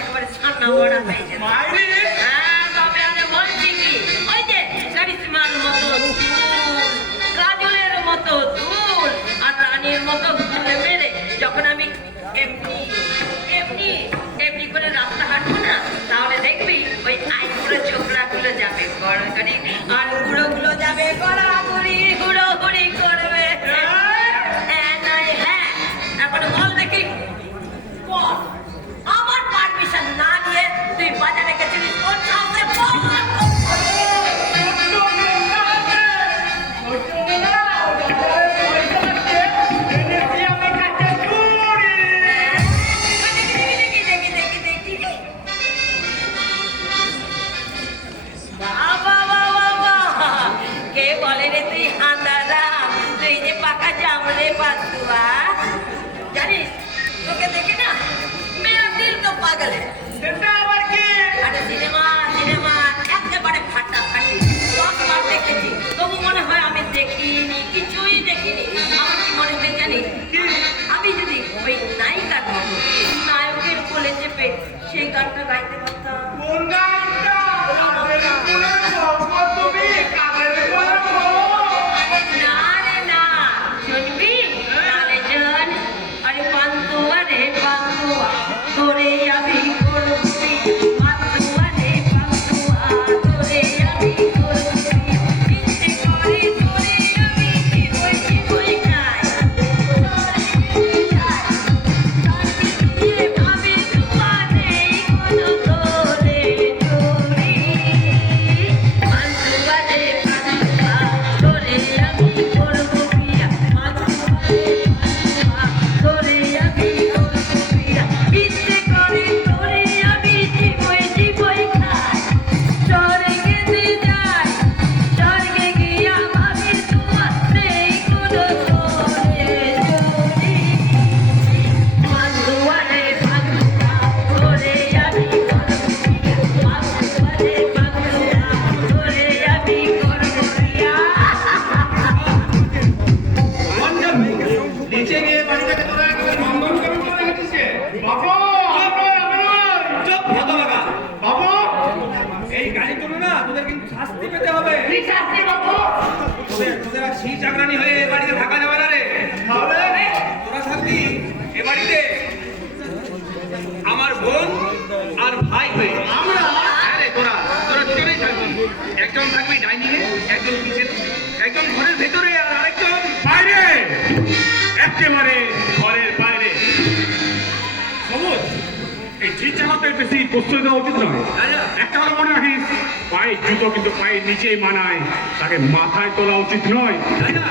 একেবারে ছানা বড়া হয়ে যাবে। হ্যাঁ, তবে আমি বলছি কি, ওই যে কারিশমার মতো চুল, কাজলের মতো চুল আর রানীর মতো ঘুরে মেরে যখন আমি এমনি এমনি এমনি করে রাস্তা হাঁটবো না, তাহলে দেখবি ওই আইগুলো ছোকরাগুলো যাবে গড়াগড়ি আর গুঁড়োগুলো যাবে গড়াগড়ি গুঁড়োগুড়ি করবে। হ্যাঁ নয় হ্যাঁ, এখন বল দেখি, বল আমার পারমিশন না নিয়ে তুই বাজারে গেছিলিস কোন সাহসে? কে বলে রে তুই হাঁদারা, তুই যে পাকা জামরে পাতুয়া, জানিস তোকে দেখে না মেরা দিল তো পাগল है। আরে সিনেমা সিনেমা একেবারে ফাটাফাটি 10 বার দেখেছি, তবু মনে হয় আমি দেখিনি, কিছুই দেখিনি। আমার কি মনে হয় জানিস, আমি যদি ওই নায়িকার মতো নায়কের কোলে চেপে সেই গানটা গাইতে পারতাম। না রে না, শুনবি তাহলে জন, আরে পান্তুয়া রে পান্তুয়া তোরে আমি করবি, পান্তুয়া রে পান্তুয়া তোরে আমি করবি, ইচ্ছে করে তোরে আমি জীবই জীবই চাই, ভাবে তুয়া নেই কোনো তোরে চুরি, পান্তুয়া রে পান্তুয়া তোরে আমি করবো বিয়া, পান্তুয়া রে পান্তুয়া তোরে আমি করবো বিয়া, ইচ্ছে করে তোরে আমি জীবই জীবই খাই, স্বর্গে যে যাই স্বর্গে গিয়া ভাবি তুয়া নেই কোনো তোরে চুরি, পান্তুয়া রে পান্তুয়া তোরে আমি করবো বিয়া, পান্তুয়া রে পান্তুয়া তোরে আমি করবো বিয়া। নিচে গিয়ে বাড়িটাকে তোরা একবারে বন্ধন করে বসে আছিস কে? বাবু! চুপ, হতভাগা। বাবু! এই গাড়ি তোলো না, তোদের কিন্তু শাস্তি পেতে হবে। কি শাস্তি বাবু? তোদের আর ছি চাকরানি হয়ে এ বাড়িতে থাকা যাবে না রে। তাহলে তোরা থাকবি এ বাড়িতে আমার বোন আর ভাই হয়ে। আমরা? হ্যাঁ রে, তোরা দুজনেই থাকবি। একজন থাকবি ডাইনিং এ, একজন কিচেনে, একজন ঘরের ভেতরে আর আরেকজন বাইরে, একেবারে ঘরের বাইরে। সবুজ, এই চিৎচালাতে বেশি প্রশ্রয় দেওয়া উচিত নয়। একটা কথা মনে রাখিস, পায়ে জুতো কিন্তু পায়ের নিচেই মানায়, তাকে মাথায় তোলা উচিত নয়। তাই না?